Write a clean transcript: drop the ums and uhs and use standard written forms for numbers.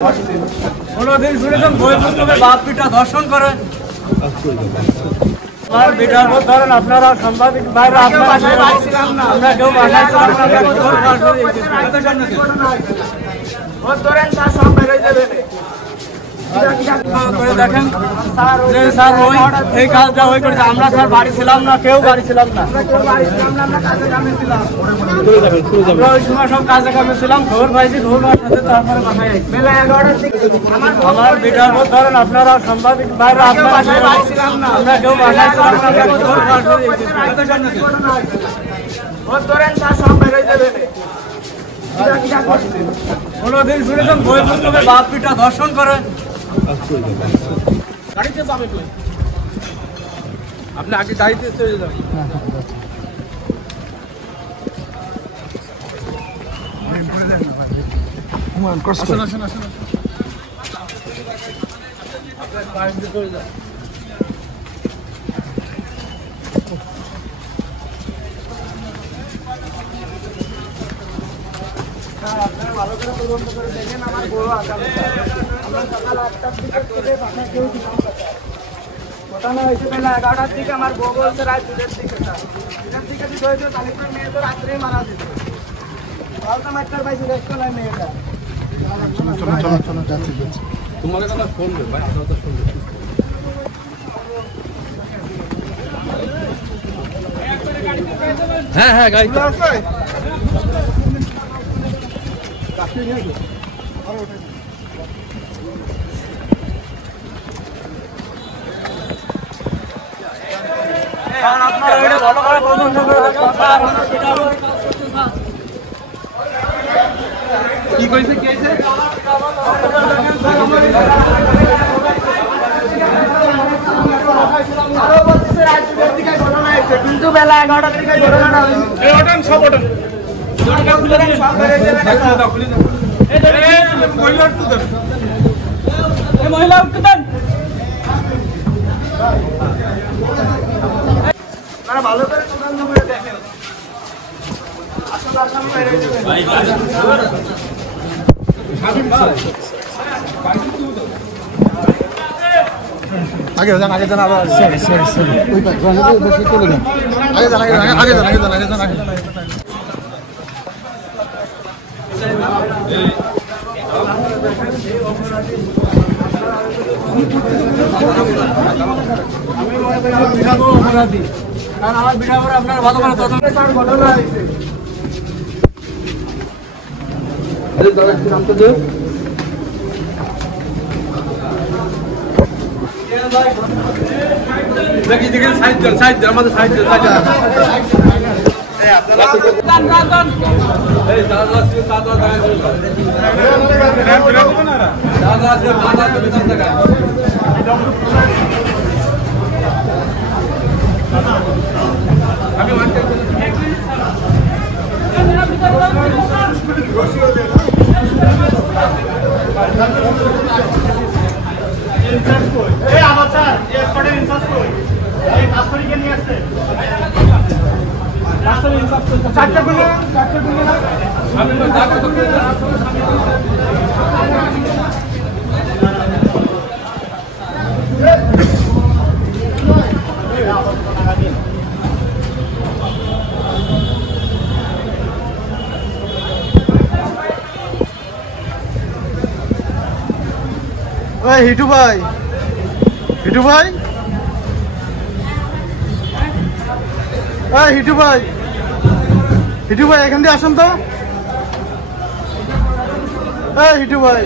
কোনদিন শুনেছেন বই পুস্তকে বাপ পিতা ধর্ষণ করে? আমার পিতার পর ধরেন আপনারা সাংবাদিক ভাইরা, আমরা কেউ বাসায় ছিলাম দেখেন যে স্যার ওই এই কাজটা ওই করেছে। আমরা স্যার বাড়ি ছিলাম না, কেউ বাড়ি ছিলাম না, ওই সময় সব কাজে কামে ছিলাম। খবর পাইছি, খবর পাওয়ার সাথে তারপরে বাসায় আসি। আমার বিটার পর ধরেন আপনারা সাংবাদিক ভাইরা, আমরা কেউ বাসায় ছিলাম না, কোনদিন শুনেছেন বই পুস্তকে বাপ পিতা ধর্ষণ করে? আপনি আগে দায়িত্বে চলে যান। আপনারা ভালো করে তদন্ত করে দেখেন। আমার বড় আকাঙ্ক্ষা আমরা সকাল 8টার দিকে থেকে বাসা কেউ দিলাম। ঘটনা হয়েছে বেলা 11টার দিকে। আমার বউ বলছে রাত 2টার দিকে। দুটার দিকে যদি হয়েছে তাহলে করে মেয়ে তো রাত্রেই মারা যেত। বলতাম একটার পাইছি রেস্ট নাই মেয়েটা। চলো যাচ্ছি। তোমার কথা শুনবে ভাই, আপনার কথা শুনবে। হ্যাঁ হ্যাঁ, গাড়ি তো আছে। কি কইছে কি হইছে? কিন্তু বেলা 11টার দিকে ঘটনাটা মহিলা উঠতে দেন। আপনারা ভালো করে তদন্ত করে দেখেন। আসলে আসামি বাইরে যাবেন। আগে যান আবার সরি ওই পাশে বেশি চলে যান। আগে যান অপরাধী, কারণ আমার বিনা করে আপনার ভালো করে তদন্ত ঘটনা হয়েছে। আমাদের সাহিত্য হিটু ভাই হিটু ভাই এখান দিয়ে আসুন তো। হিটু ভাই